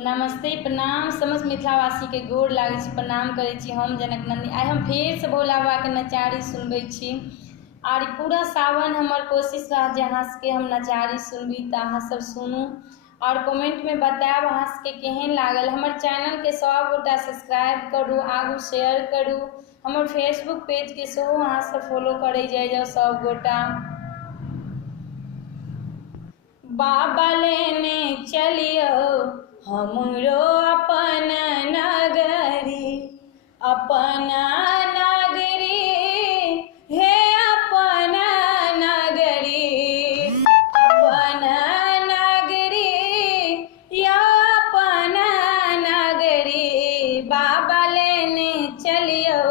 नमस्ते प्रणाम समस्त मिथिलावासी के गोर लागे छी, प्रणाम करे छी। हम जनक नंदी आइ हम फेर से भोला बाबा के नचारी सुनबे छी। और पूरा सावन हमार कोशिश रहा जे अहाँ सबके हम नचारी सुनबी तो अहाँ सब सुनू और कमेंट में बताएब अहाँ सबके केहन लागल। हमर चैनल के सब गोटा सब्सक्राइब करू, आगू शेयर करू, हमर फेसबुक पेज के सेहो अहाँ सब फॉलो करे जाओ सब गोटा। बाबा लेने चलियो हमरो अपन नगरी, अपन नगरी हे अपन नगरी, अपन नगरी या अपन नगरी। बाबा लेने चलियो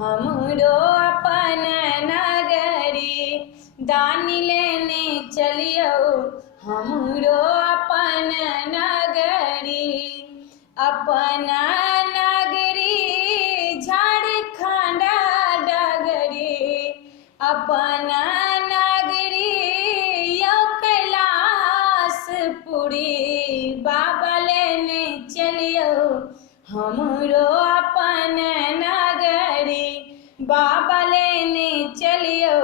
हमरो अपन नगरी, दानी लेने चलियो हमरो अपन नगरी, अपन नगरी झारखंड डगरी, अपन नगरी यो कैलाशपुरी। बाबा लेने चलियो हमरो अपन नगरी, बाबा लेने चलियो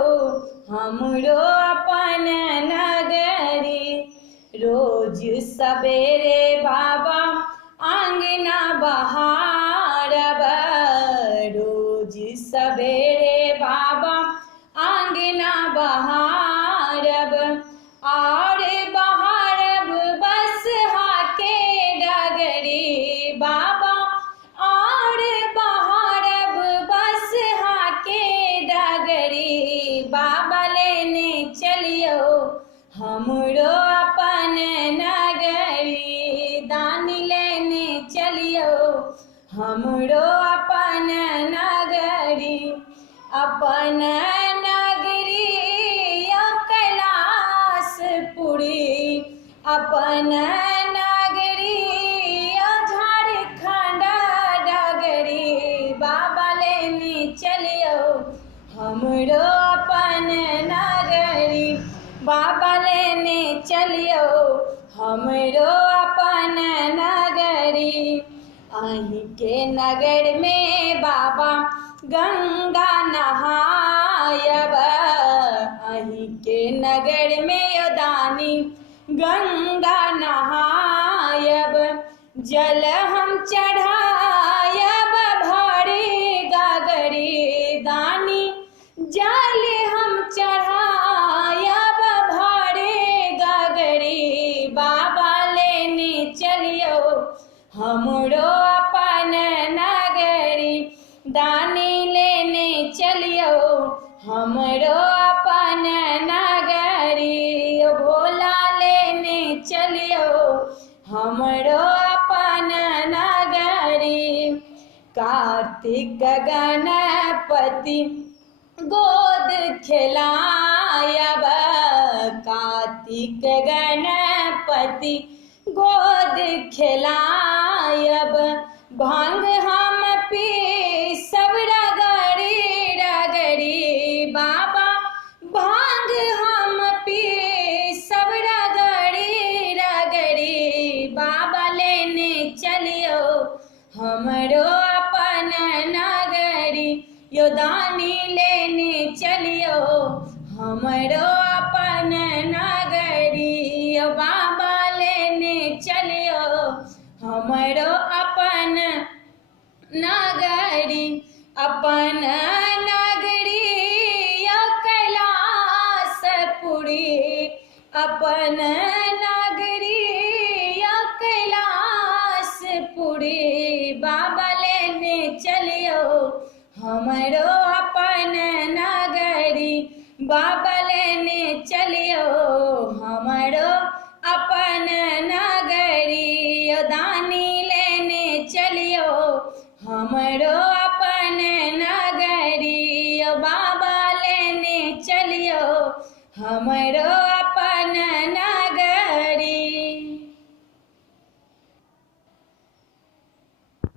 हमरो अपन नगरी। रोज सवेरे बाबा आंगना बहारब, रोज सवेरे बाबा आंगना बहारब, और बहारब बसहा के डगरी। बाबा और बहारब बसहा के डगरी। बाबा लेने चलियो हमरो अपन नगरी, दानी लेने चलियो हमरो अपन नगरी, अपन नगरी यो कैलाशपुरी, अपन नगरी यो झारखंड डगरी। बाबा लेने चलियो हमरो अपन नगरी, बाबा लेने चलियो हमरो अपन नगरी। अहीं के नगर में बाबा गंगा नहायब, अहीं के नगर में यो दानी गंगा नहायब, जल हम चढ़ायब भरे गगरी। दानी जल हम चढ़ायब भरे गगरी। बाबा लेने चलियो हमरो अपन नगरी, दानी लेने चलियो हमरो अपन नगरी। भोला लेने चलियो हमरो अपन नगरी। कार्तिक गणपति गोद खेलायब, कार्तिक गणपति गोद खेलायब, भांग हम पी सब रगड़ी रगड़ी। बाबा भांग हम पी सब रगड़ी रगड़ी। बाबा लेने चलियो हमरो अपन नगरी, यो दानी लेने चलियो हमरो अपन नगरी। यो बाबा लेने चलियो हमरो अपन नगरी, अपन नगरी यो कैलाशपुरी, अपन नगरी यो कैलाशपुरी। बाबा लेने चलियो हमरो अपन नगरी, बाबा लेने चलियो हमरो अपन नगरी। यो दानी लेने चलियो हमरो अपन नगरी, यो बाबा लेने चलियो हमरो